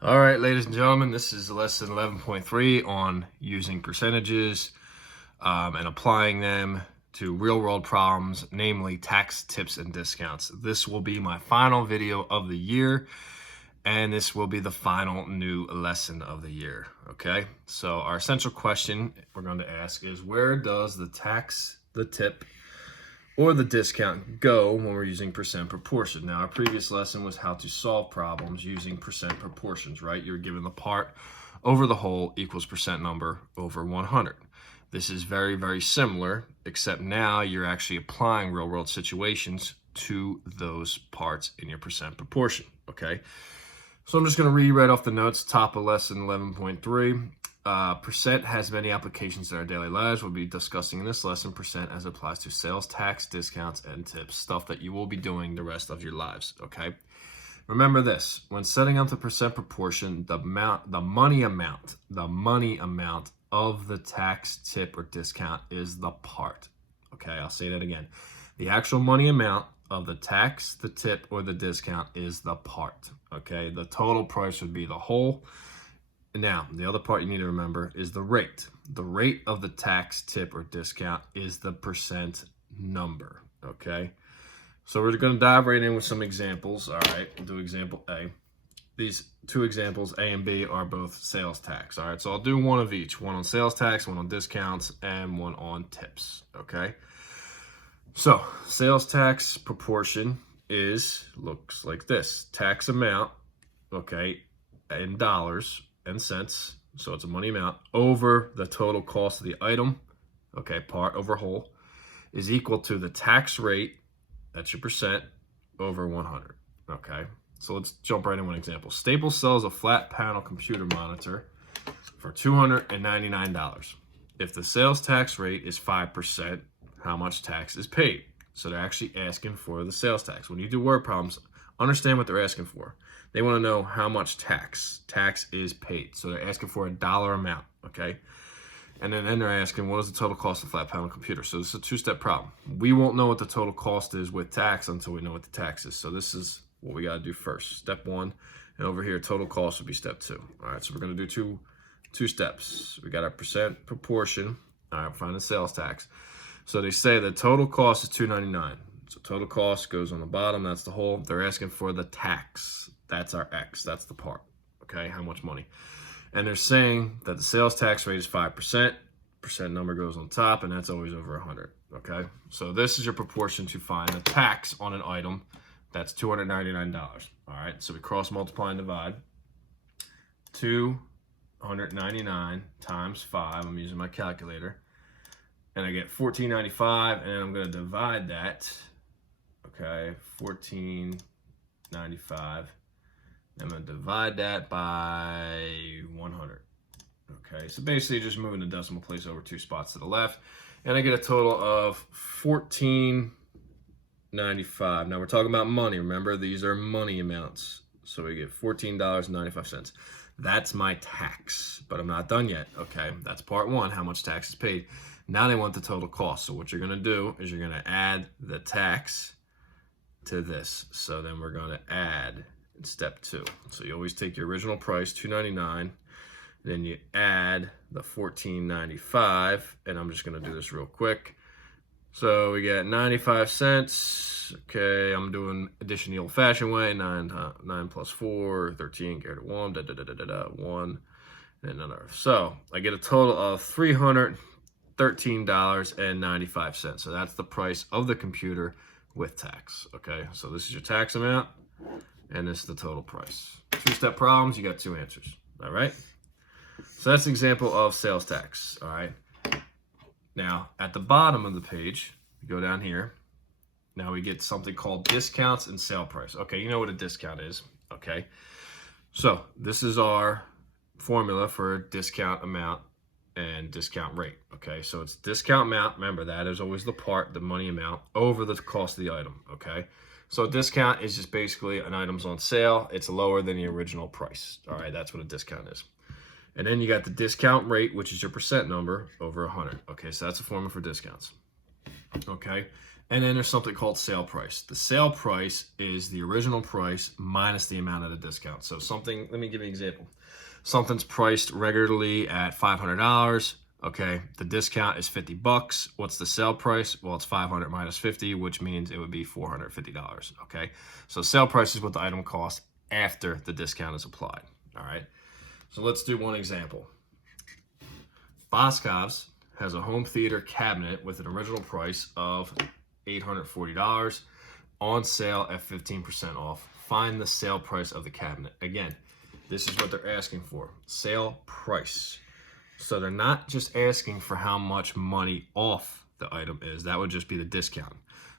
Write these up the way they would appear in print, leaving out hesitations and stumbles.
All right, ladies and gentlemen, this is lesson 11.3 on using percentages and applying them to real-world problems, namely tax tips and discounts. This will be my final video of the year, and this will be the final new lesson of the year, okay? So our essential question we're going to ask is, where does the tax, the tip, or the discount go when we're using percent proportion? Now, our previous lesson was how to solve problems using percent proportions, right? You're given the part over the whole equals percent number over 100. This is very, very similar, except now you're actually applying real world situations to those parts in your percent proportion, okay? So I'm just going to read right off the notes, top of lesson 11.3. Percent has many applications in our daily lives. We'll be discussing in this lesson percent as it applies to sales tax, discounts, and tips, stuff that you will be doing the rest of your lives, okay? Remember this, when setting up the percent proportion, the money amount of the tax, tip, or discount is the part, okay? I'll say that again. The actual money amount of the tax, the tip, or the discount is the part, okay? The total price would be the whole. Now, the other part you need to remember is the rate. The rate of the tax, tip, or discount is the percent number, okay? So we're going to dive right in with some examples. All right, we'll do example A. These two examples, A and B, are both sales tax. All right, so I'll do one of each. One on sales tax, one on discounts, and one on tips, okay? So sales tax proportion looks like this. Tax amount, okay, in dollars and cents, so it's a money amount, over the total cost of the item, okay, part over whole, is equal to the tax rate, that's your percent, over 100, okay? So let's jump right in one example. Staples sells a flat panel computer monitor for $299. If the sales tax rate is 5%, how much tax is paid? So they're actually asking for the sales tax. When you do word problems, understand what they're asking for. They want to know how much tax is paid. So they're asking for a dollar amount, okay? And then they're asking, what is the total cost of a flat panel computer? So this is a two-step problem. We won't know what the total cost is with tax until we know what the tax is. So this is what we got to do first. Step one, and over here, total cost would be step two. All right, so we're going to do two steps. We got our percent proportion. All right, find the sales tax. So they say the total cost is $299. So total cost goes on the bottom, that's the whole. They're asking for the tax. That's our X, that's the part, okay? How much money? And they're saying that the sales tax rate is 5%, percent number goes on top, and that's always over 100, okay? So this is your proportion to find the tax on an item that's $299, all right? So we cross multiply and divide. 299 times 5, I'm using my calculator, and I get $14.95, and I'm gonna divide that, okay, $14.95. I'm going to divide that by 100. Okay, so basically just moving the decimal place over 2 spots to the left. And I get a total of $14.95. Now we're talking about money. Remember, these are money amounts. So we get $14.95. That's my tax, but I'm not done yet. Okay, that's part one, how much tax is paid. Now they want the total cost. So what you're going to do is you're going to add the tax to this. So then we're going to add step two. So you always take your original price, $299, then you add the $14.95, and I'm just going to do this real quick. So we get 95 cents. Okay, I'm doing addition the old-fashioned way. 9 plus 4, 13, carry to 1, 1, and another. So I get a total of $313.95. So that's the price of the computer with tax. Okay, so this is your tax amount, and this is the total price. Two-step problems, you got two answers, all right? So that's an example of sales tax, all right? Now, at the bottom of the page, you go down here. Now we get something called discounts and sale price. Okay, you know what a discount is, okay? So this is our formula for discount amount and discount rate, okay? So it's discount amount, remember that is always the part, the money amount, over the cost of the item, okay? So a discount is just basically an item's on sale. It's lower than the original price. All right, that's what a discount is. And then you got the discount rate, which is your percent number over 100. Okay, so that's a formula for discounts. Okay, And then there's something called sale price. The sale price is the original price minus the amount of the discount. So something, let me give you an example. Something's priced regularly at $500. Okay, the discount is $50. What's the sale price? Well, it's 500 minus 50, which means it would be $450. Okay, so sale price is what the item costs after the discount is applied. All right, so let's do one example. Boscov's has a home theater cabinet with an original price of $840 on sale at 15% off. Find the sale price of the cabinet. Again, this is what they're asking for, sale price. So they're not just asking for how much money off the item is. That would just be the discount.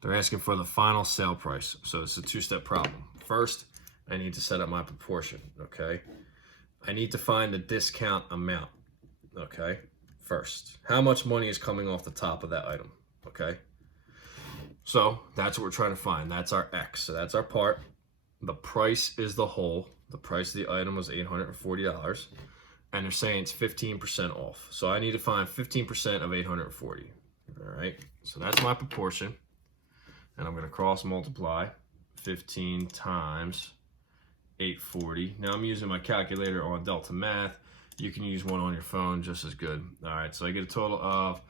They're asking for the final sale price. So it's a two-step problem. First, I need to set up my proportion, okay? I need to find the discount amount, okay? First, how much money is coming off the top of that item, okay? So that's what we're trying to find. That's our X. So that's our part. The price is the whole. The price of the item was $840. And they're saying it's 15% off. So I need to find 15% of 840. All right. So that's my proportion. And I'm going to cross multiply 15 times 840. Now I'm using my calculator on Delta Math. You can use one on your phone just as good. All right. So I get a total of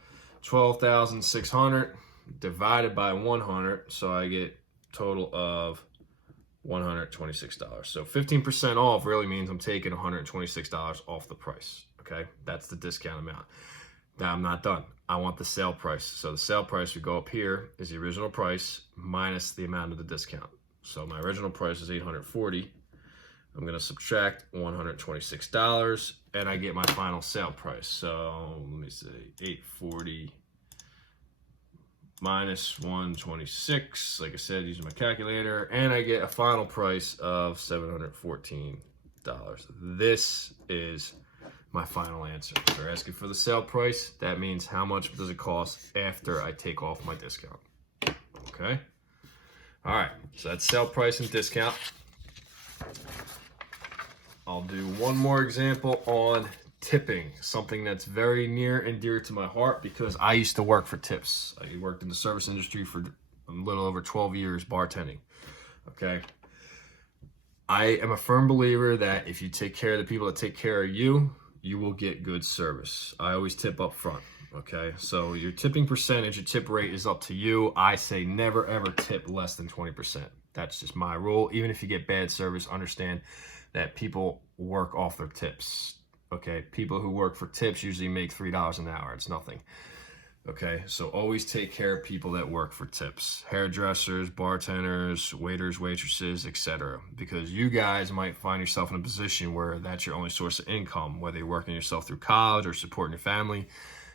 12,600. divided by 100, so I get total of $126. So 15% off really means I'm taking $126 off the price, okay? That's the discount amount. Now I'm not done. I want the sale price. So the sale price would go up here is the original price minus the amount of the discount. So my original price is $840. I'm gonna subtract $126 and I get my final sale price. So let me say 840 minus 126, like I said, using my calculator, and I get a final price of $714. This is my final answer. They're asking for the sale price. That means how much does it cost after I take off my discount. Okay. All right. So that's sale price and discount. I'll do one more example on tipping, something that's very near and dear to my heart because I used to work for tips. I worked in the service industry for a little over 12 years bartending. Okay. I am a firm believer that if you take care of the people that take care of you, you will get good service. I always tip up front. Okay. So your tipping percentage, your tip rate is up to you. I say never ever tip less than 20%. That's just my rule. Even if you get bad service, understand that people work off their tips. Okay, people who work for tips usually make $3 an hour. It's nothing. Okay, so always take care of people that work for tips. Hairdressers, bartenders, waiters, waitresses, etc. Because you guys might find yourself in a position where that's your only source of income, whether you're working yourself through college or supporting your family.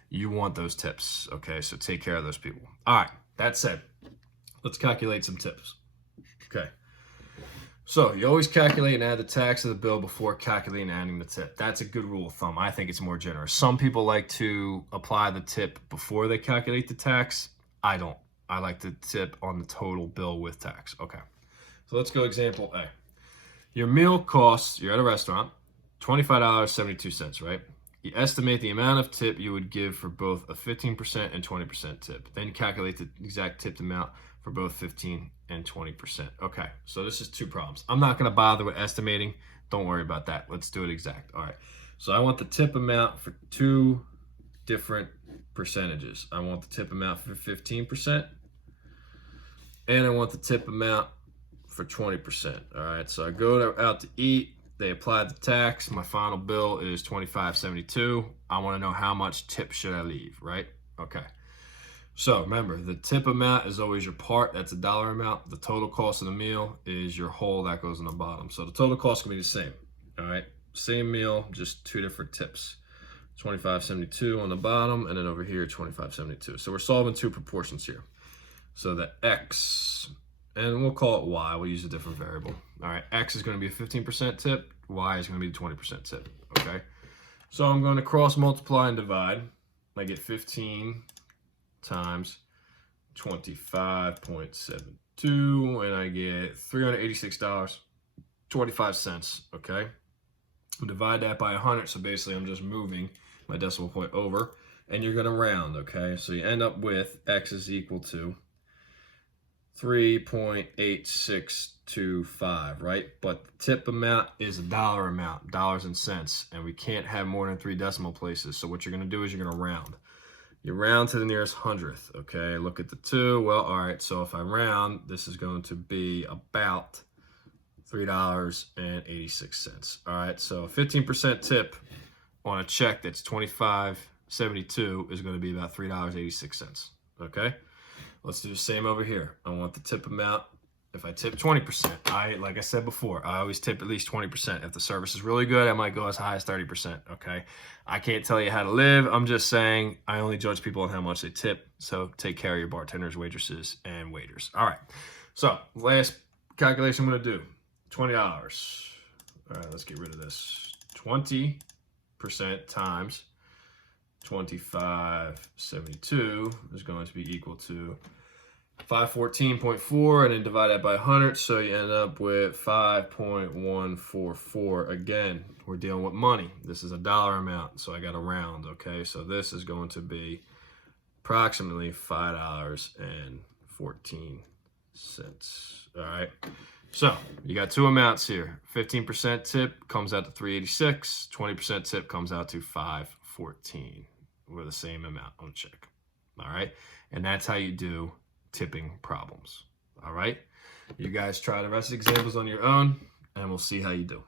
You want those tips. Okay, so take care of those people. All right, that said, let's calculate some tips. Okay. So you always calculate and add the tax of the bill before calculating and adding the tip. That's a good rule of thumb. I think it's more generous. Some people like to apply the tip before they calculate the tax. I don't. I like to tip on the total bill with tax. Okay. So let's go example A. Your meal costs, you're at a restaurant, $25.72, right? You estimate the amount of tip you would give for both a 15% and 20% tip. Then you calculate the exact tipped amount for both 15 and 20%. Okay, so this is two problems. I'm not gonna bother with estimating. Don't worry about that. Let's do it exact. All right, so I want the tip amount for two different percentages. I want the tip amount for 15%, and I want the tip amount for 20%. All right, so I go out to eat. They apply the tax. My final bill is $25.72. I want to know how much tip should I leave, right? Okay. So remember, the tip amount is always your part. That's a dollar amount. The total cost of the meal is your whole. That goes on the bottom. So the total cost can be the same. All right. Same meal, just two different tips. $25.72 on the bottom, and then over here, $25.72. So we're solving two proportions here. So the X, and we'll call it Y. We'll use a different variable. All right, X is going to be a 15% tip. Y is going to be the 20% tip, okay? So I'm going to cross multiply and divide. I get 15 times 25.72, and I get $386.25, okay? We'll divide that by 100, so basically I'm just moving my decimal point over, and you're going to round, okay? So you end up with X is equal to 3.8625, right? But the tip amount is a dollar amount, dollars and cents, and we can't have more than 3 decimal places. So what you're going to do is you're going to round. You round to the nearest hundredth, okay? Look at the 2. Well, all right, so if I round, this is going to be about $3.86. All right, so 15% tip on a check that's $25.72 is going to be about $3.86, okay? Let's do the same over here. I want the tip amount. If I tip 20%, like I said before, I always tip at least 20%. If the service is really good, I might go as high as 30%, okay? I can't tell you how to live. I'm just saying I only judge people on how much they tip. So take care of your bartenders, waitresses, and waiters. All right. So last calculation I'm going to do, $20. All right, let's get rid of this. 20% times 25.72 is going to be equal to 514.4, and then divide that by 100, so you end up with 5.144. Again, we're dealing with money. This is a dollar amount, so I got to round, okay? So this is going to be approximately $5.14. All right. So you got 2 amounts here. 15% tip comes out to $3.86. 20% tip comes out to $5.14. We're the same amount on check. All right. And that's how you do tipping problems. All right. You guys try the rest of the examples on your own, and we'll see how you do.